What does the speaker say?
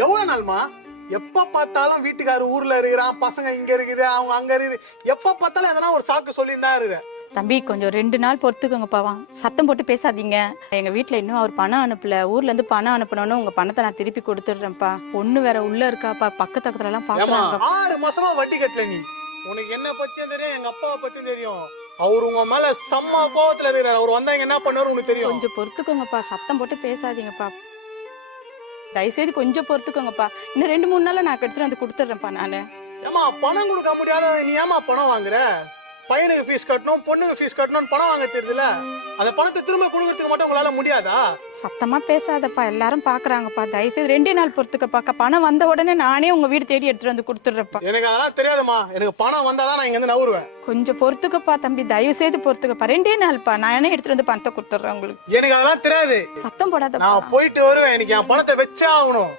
எவ்வளவு நாள்மா? எப்ப பார்த்தாலும் வீட்டுக்காரு ஊர்ல இருக்கிறான் பசங்க இங்க இருக்குது அவங்க அங்க இருக்குது. எப்ப பார்த்தாலும் எதனா ஒரு சாக்கு சொல்லிட்டு தான் தம்பி கொஞ்சம் ரெண்டு நாள் பொறுத்துக்கோங்கப்பா. வா சத்தம் போட்டு பேசாதீங்க. எங்க வீட்ல இன்னும் அவர் பணம் அனுப்பல. ஊர்ல இருந்து பணம் அனுப்பணும்னு உங்க பணத்தை நான் திருப்பி கொடுத்துடுறேன்ப்பா. பொண்ணு வேற உள்ள இருக்காப்பா. பக்கத்து பக்கத்துல எல்லாம் பாக்குறாங்க ஆறு மாசமா வட்டி கட்டல நீ. உனக்கு என்ன பத்தியும் தெரியும்? எங்க அப்பாவை பத்தியும் தெரியும். அவர் உங்க மேல செம்ம கோவத்துல இருக்கிறார். அவர் வந்தா இங்க என்ன பண்ணுவாரு உனக்கு தெரியும். கொஞ்சம் பொறுத்துக்கோங்கப்பா. சத்தம் போட்டு பேசாதீங்கப்பா. தயவுசெய்து கொஞ்சம் பொறுத்துக்கோங்கப்பா. இன்னும் ரெண்டு மூணு நாள் நான் எடுத்துட்டு வந்து கொடுத்துட்றேன்ப்பா நானு. ஏமா பணம் கொடுக்க முடியாத நீ ஏமா பணம் வாங்குற? பையனுக்கு ஃபீஸ் கட்டணும் பொண்ணுக்கு ஃபீஸ் கட்டணும்னு பணம் வாங்க தெரியுதுல. அந்த பணத்தை திரும்ப கொடுக்கறதுக்கு மட்டும் உங்களால முடியாதா? சத்தமா பேசாதப்பா. எல்லாரும் பாக்குறாங்கப்பா. தயவுசெய்து ரெண்டே நாள் பொறுத்துக்கப்பா. பணம் வந்த உடனே நானே உங்க வீடு தேடி எடுத்துட்டு வந்து கொடுத்துட்றேன்ப்பா. எனக்கு அதெல்லாம் தெரியாதுமா எனக்கு பணம் வந்தாதான் நான் இங்க இருந்து நவுருவேன். கொஞ்சம் பொறுத்துக்கப்பா தம்பி. தயவு செய்து பொறுத்துக்கப்பா. ரெண்டே நாள்ப்பா. நானே எடுத்துட்டு வந்து பணத்தை கொடுத்துட்றேன் உங்களுக்கு. எனக்கு அதெல்லாம் தெரியாது. சத்தம் போடாதப்பா. நான் போயிட்டு வருவேன். எனக்கு என் பணத்தை வச்சே ஆகணும்.